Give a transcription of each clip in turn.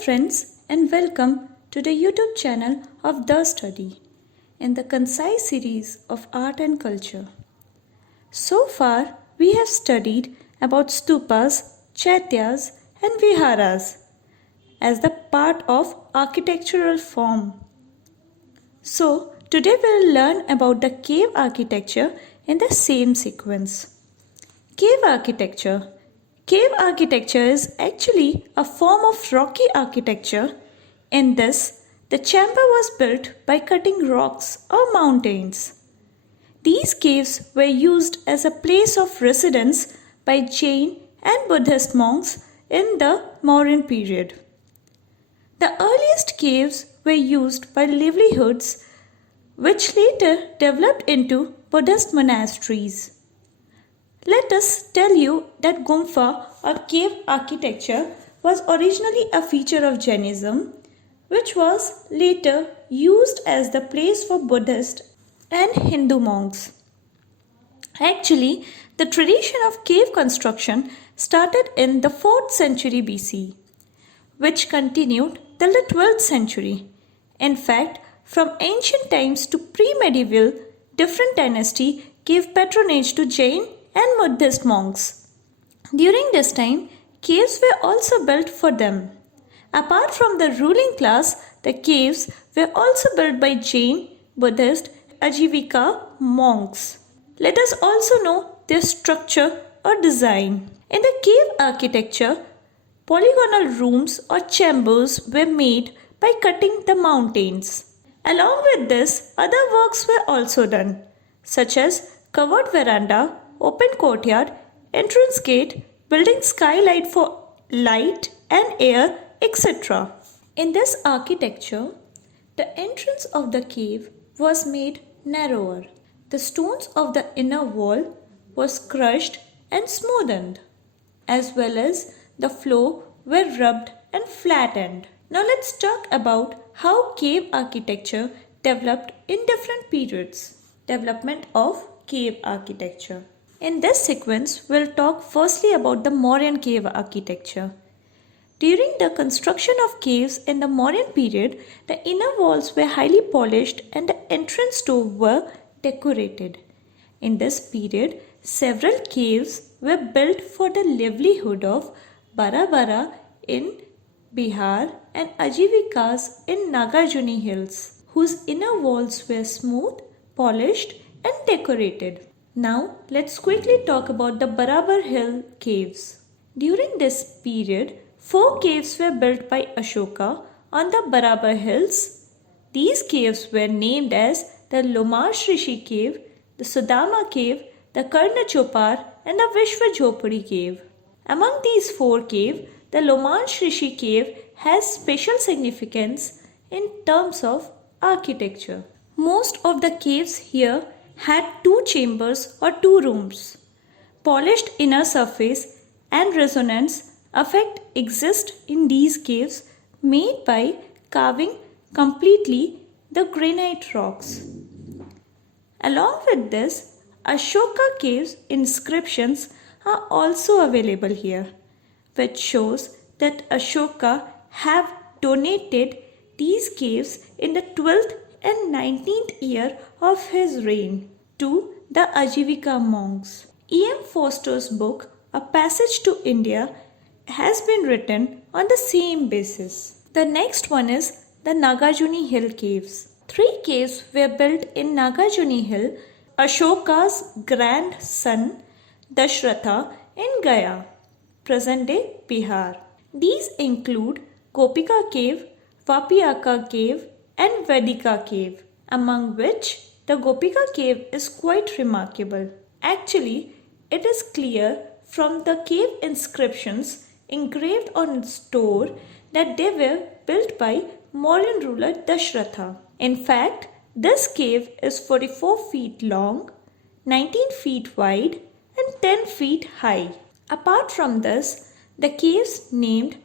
friends, and welcome to the YouTube channel of The Study in the concise series of art and culture. So far, we have studied about stupas, chaityas and viharas as the part of architectural form. So, today we will learn about the cave architecture in the same sequence. Cave architecture. Cave architecture is actually a form of rocky architecture. In this, the chamber was built by cutting rocks or mountains. These caves were used as a place of residence by Jain and Buddhist monks in the Mauryan period. The earliest caves were used by livelihoods, which later developed into Buddhist monasteries. Let us tell you that Gumfa or cave architecture was originally a feature of Jainism, which was later used as the place for Buddhist and Hindu monks. Actually, the tradition of cave construction started in the 4th century BC, which continued till the 12th century. In fact, from ancient times to pre-medieval, different dynasties gave patronage to Jain and Buddhist monks. During this time, caves were also built for them. Apart from the ruling class, the caves were also built by Jain, Buddhist, Ajivika monks. Let us also know their structure or design. In the cave architecture, polygonal rooms or chambers were made by cutting the mountains. Along with this, other works were also done, such as covered veranda, open courtyard, entrance gate, building skylight for light and air, etc. In this architecture, the entrance of the cave was made narrower. The stones of the inner wall was crushed and smoothened, as well as the floor were rubbed and flattened. Now let's talk about how cave architecture developed in different periods. Development of cave architecture. In this sequence, we'll talk firstly about the Mauryan cave architecture. During the construction of caves in the Mauryan period, the inner walls were highly polished and the entrance doors were decorated. In this period, several caves were built for the livelihood of Bara in Bihar and Ajivikas in Nagajuni hills, whose inner walls were smooth, polished and decorated. Now let's quickly talk about the Barabar Hill caves. During this period, 4 caves were built by Ashoka on the Barabar hills. These caves were named as the Lomash Rishi cave, the Sudama cave, the Karna Chopar and the Vishwajopuri cave. Among these 4 caves, the Lomash Rishi cave has special significance in terms of architecture. Most of the caves here had 2 chambers or 2 rooms. Polished inner surface and resonance effect exist in these caves made by carving completely the granite rocks. Along with this, Ashoka caves inscriptions are also available here, which shows that Ashoka have donated these caves in the 12th and 19th year of his reign to the Ajivika monks. E.M. Foster's book, A Passage to India, has been written on the same basis. The next one is the Nagajuni Hill Caves. 3 caves were built in Nagajuni Hill, Ashoka's grandson Dashratha in Gaya, present-day Bihar. These include Gopika Cave, Vapiyaka Cave and Vedika Cave, among which the Gopika Cave is quite remarkable. Actually, it is clear from the cave inscriptions engraved on its door that they were built by Mauryan ruler Dashratha. In fact, this cave is 44 feet long, 19 feet wide and 10 feet high. Apart from this, the caves named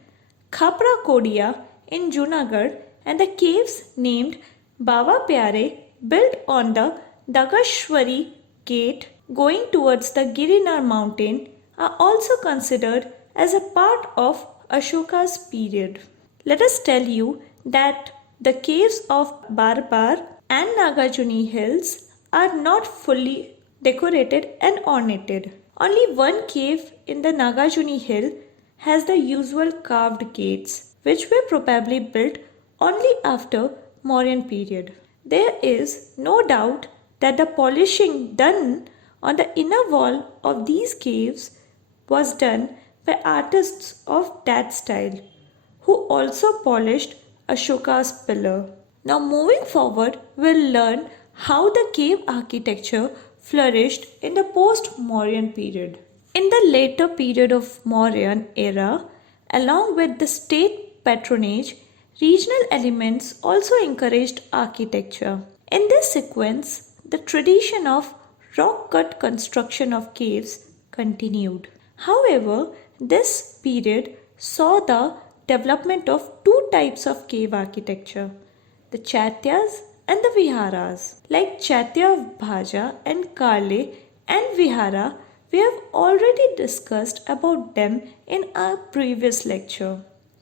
Khapra Kodia in Junagar and the caves named Bava Pyare built on the Dagashwari gate going towards the Girinar mountain are also considered as a part of Ashoka's period. let us tell you that the caves of Barbar and Nagajuni hills are not fully decorated and ornated. Only one cave in the Nagajuni hill has the usual carved gates, which were probably built only after Mauryan period. There is no doubt that the polishing done on the inner wall of these caves was done by artists of that style, who also polished Ashoka's pillar. Now moving forward, we'll learn how the cave architecture flourished in the post-Mauryan period. In the later period of Mauryan era, along with the state patronage, regional elements also encouraged architecture. In this sequence, the tradition of rock-cut construction of caves continued. However, this period saw the development of two types of cave architecture, the Chaityas and the Viharas. Like Chaitya of Bhaja and Karle and Vihara, we have already discussed about them in our previous lecture.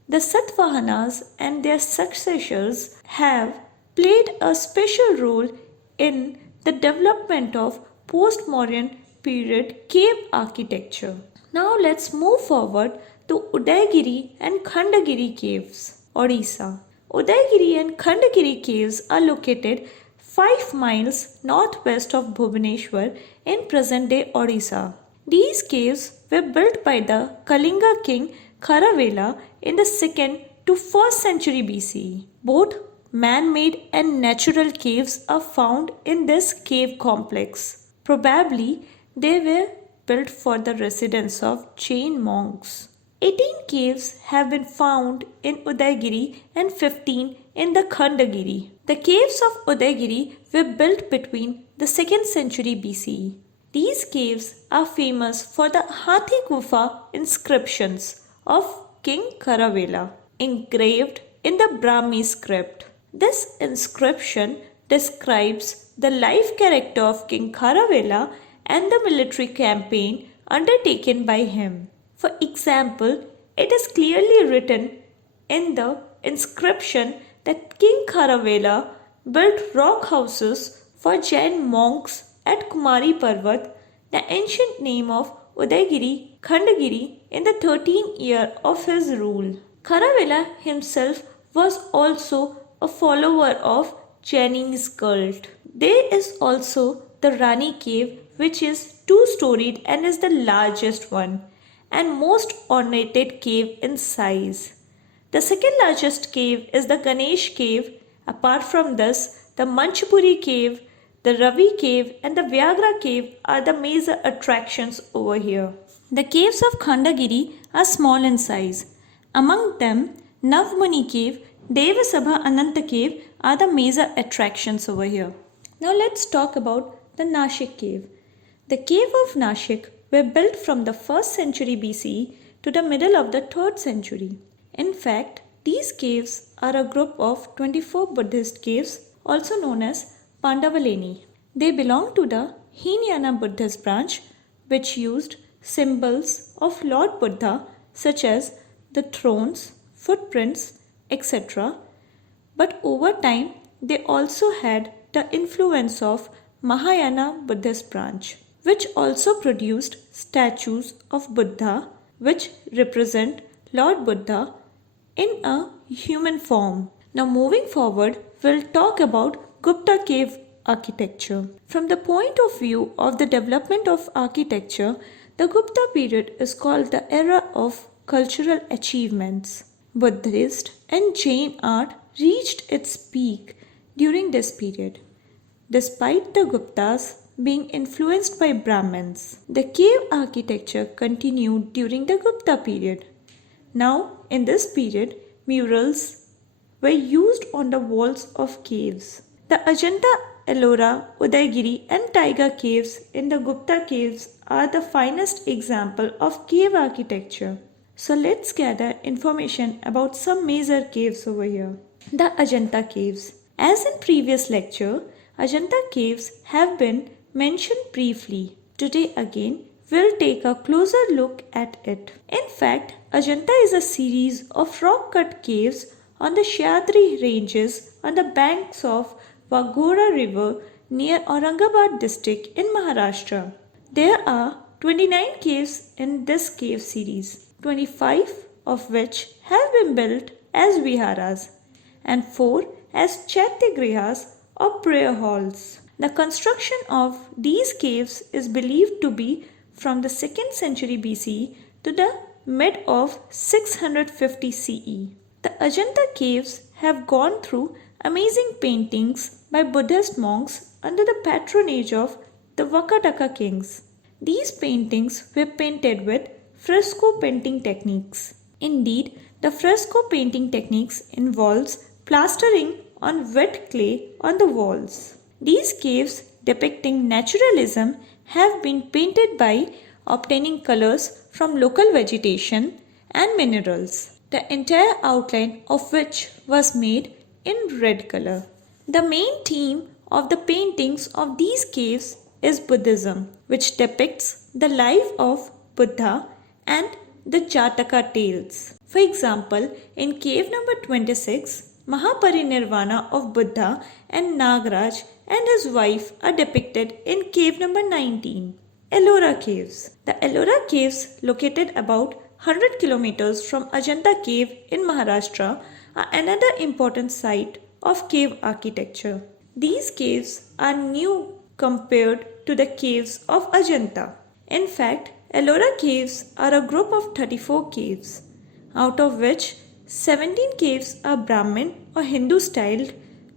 The Satvahanas and their successors have played a special role in the development of post-Mauryan period cave architecture. Now let's move forward to Udagiri and Khandagiri Caves, Odisha. Udagiri and Khandagiri Caves are located 5 miles northwest of Bhubaneswar in present-day Odisha. These caves were built by the Kalinga king Kharavela in the 2nd to 1st century BCE. Both man-made and natural caves are found in this cave complex. Probably they were built for the residence of Jain monks. 18 caves have been found in Udagiri and 15 in the Khandagiri. The caves of Udagiri were built between the 2nd century BCE. These caves are famous for the Hathi Gufa inscriptions of King Kharavela engraved in the Brahmi script. This inscription describes the life character of King Kharavela and the military campaign undertaken by him. For example, it is clearly written in the inscription that King Kharavela built rock houses for Jain monks at Kumari Parvat, the ancient name of Udagiri, Khandagiri, in the 13th year of his rule. Kharavela himself was also a follower of Jainese cult. There is also the Rani Cave, which is 2-storied and is the largest one and most ornated cave in size. The second largest cave is the Ganesh Cave. Apart from this, the Manchpuri Cave, the Ravi Cave and the Vyagra Cave are the major attractions over here. The caves of Khandagiri are small in size. Among them, Navmuni Cave, Devasabha Ananta Cave are the major attractions over here. Now let's talk about the Nashik Cave. The cave of Nashik were built from the 1st century BCE to the middle of the 3rd century. In fact, these caves are a group of 24 Buddhist caves, also known as Pandavaleni. They belong to the Hinayana Buddhist branch, which used symbols of Lord Buddha such as the thrones, footprints, etc. But over time, they also had the influence of Mahayana Buddhist branch, which also produced statues of Buddha which represent Lord Buddha in a human form. Now moving forward, we'll talk about Gupta cave architecture. From the point of view of the development of architecture, the Gupta period is called the era of cultural achievements. Buddhist and Jain art reached its peak during this period. Despite the Guptas being influenced by Brahmins, the cave architecture continued during the Gupta period. Now, in this period, murals were used on the walls of caves. The Ajanta, Ellora, Udagiri and Taiga caves in the Gupta caves are the finest example of cave architecture. So let's gather information about some major caves over here. The Ajanta Caves. As in previous lecture, Ajanta Caves have been mentioned briefly. Today again, we'll take a closer look at it. In fact, Ajanta is a series of rock-cut caves on the Shyadri ranges on the banks of Waghora River near Aurangabad district in Maharashtra. There are 29 caves in this cave series, 25 of which have been built as viharas and 4 as chaityagrihas or prayer halls. The construction of these caves is believed to be from the 2nd century BCE to the mid of 650 CE. The Ajanta Caves have gone through amazing paintings by Buddhist monks under the patronage of the Vakataka kings. These paintings were painted with fresco painting techniques. Indeed, the fresco painting techniques involves plastering on wet clay on the walls. These caves depicting naturalism have been painted by obtaining colors from local vegetation and minerals, the entire outline of which was made in red color. The main theme of the paintings of these caves is Buddhism, which depicts the life of Buddha and the Jataka tales. For example, in cave number 26, Mahaparinirvana of Buddha and Nagaraj and his wife are depicted in cave number 19, Ellora Caves. The Ellora Caves, located about 100 kilometers from Ajanta Cave in Maharashtra, are another important site of cave architecture. These caves are new compared to the caves of Ajanta. In fact, Ellora Caves are a group of 34 caves, out of which 17 caves are Brahmin or Hindu styled,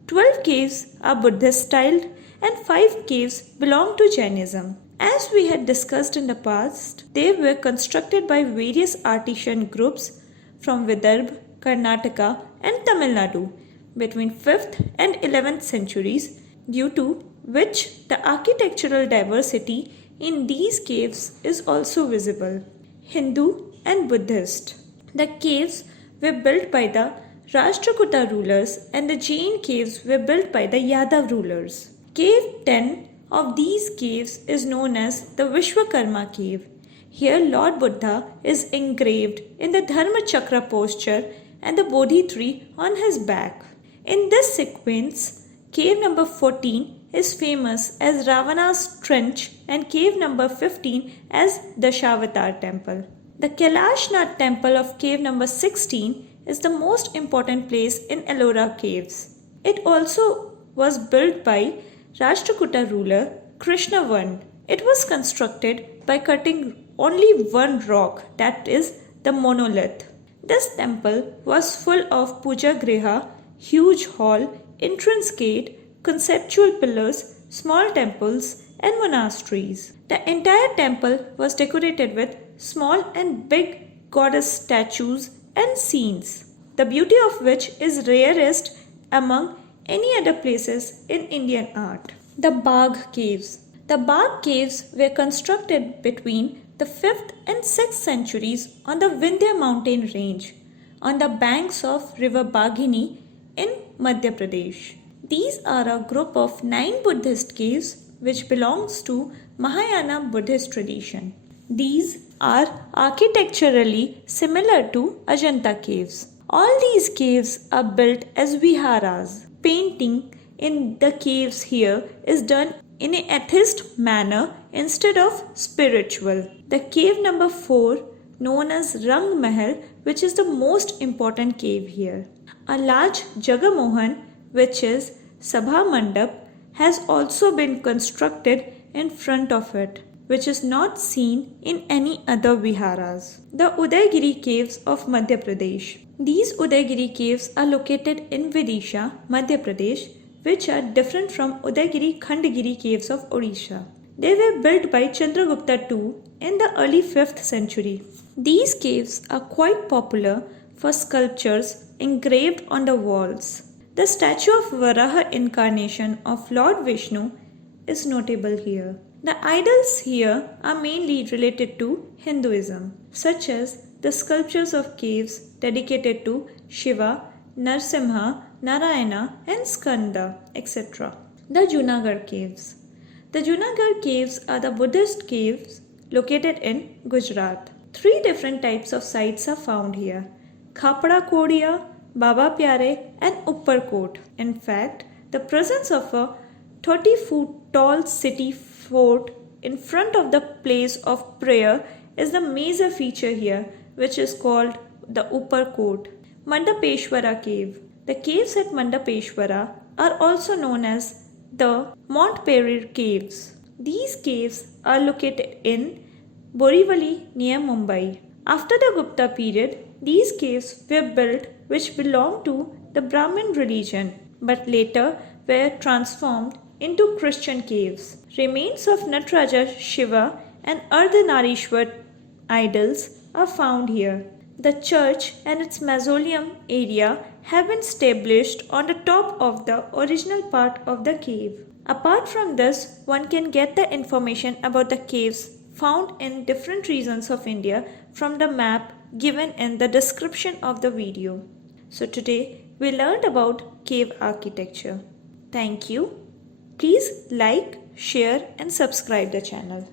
12 caves are Buddhist styled, and 5 caves belong to Jainism. As we had discussed in the past, they were constructed by various artisan groups from Vidarbha, Karnataka, and Tamil Nadu between 5th and 11th centuries, due to which the architectural diversity in these caves is also visible. Hindu and Buddhist. The caves were built by the Rashtrakuta rulers and the Jain caves were built by the Yadav rulers. Cave 10 of these caves is known as the Vishwakarma cave. Here Lord Buddha is engraved in the Dharma Chakra posture and the Bodhi tree on his back. In this sequence, cave number 14 is famous as Ravana's trench and cave number 15 as the Shavatar temple. The Kailashnath temple of cave number 16 is the most important place in Ellora Caves. It also was built by Rashtrakuta ruler Krishnavarma. It was constructed by cutting only one rock, that is the monolith. This temple was full of puja griha, huge hall, entrance gate, conceptual pillars, small temples and monasteries. The entire temple was decorated with small and big goddess statues and scenes, the beauty of which is rarest among any other places in Indian art. The Bagh Caves. The Bagh Caves were constructed between the 5th and 6th centuries on the Vindhya mountain range on the banks of river Baghini in Madhya Pradesh. These are a group of 9 Buddhist caves which belongs to Mahayana Buddhist tradition. These are architecturally similar to Ajanta Caves. All these caves are built as viharas. Painting in the caves here is done in an atheist manner instead of spiritual. The cave number 4, known as Rang Mahal, which is the most important cave here. A large Jagamohan, which is Sabha Mandap, has also been constructed in front of it, which is not seen in any other viharas. The Udagiri Caves of Madhya Pradesh. These Udagiri Caves are located in Vidisha, Madhya Pradesh, which are different from Udagiri Khandagiri Caves of Odisha. They were built by Chandragupta II in the early 5th century. These caves are quite popular for sculptures engraved on the walls. The statue of Varaha incarnation of Lord Vishnu is notable here. The idols here are mainly related to Hinduism, such as the sculptures of caves dedicated to Shiva, Narsimha, Narayana and Skanda, etc. The Junagar Caves. The Junagar Caves are the Buddhist caves located in Gujarat. 3 different types of sites are found here: Khapada Kodia, Baba Pyare and Upperkot. In fact, the presence of a 30-foot tall city fort in front of the place of prayer is the major feature here, which is called the Upperkot. Mandapeshwara Cave. The caves at Mandapeshwara are also known as the Montpelier Caves. These caves are located in Borivali near Mumbai. After the Gupta period, these caves were built which belonged to the Brahmin religion but later were transformed into Christian caves. Remains of Nataraja, Shiva and Ardhanarishwar idols are found here. The church and its mausoleum area have been established on the top of the original part of the cave. Apart from this, one can get the information about the caves found in different regions of India from the map given in the description of the video. So today we learned about cave architecture. Thank you. Please like, share and subscribe the channel.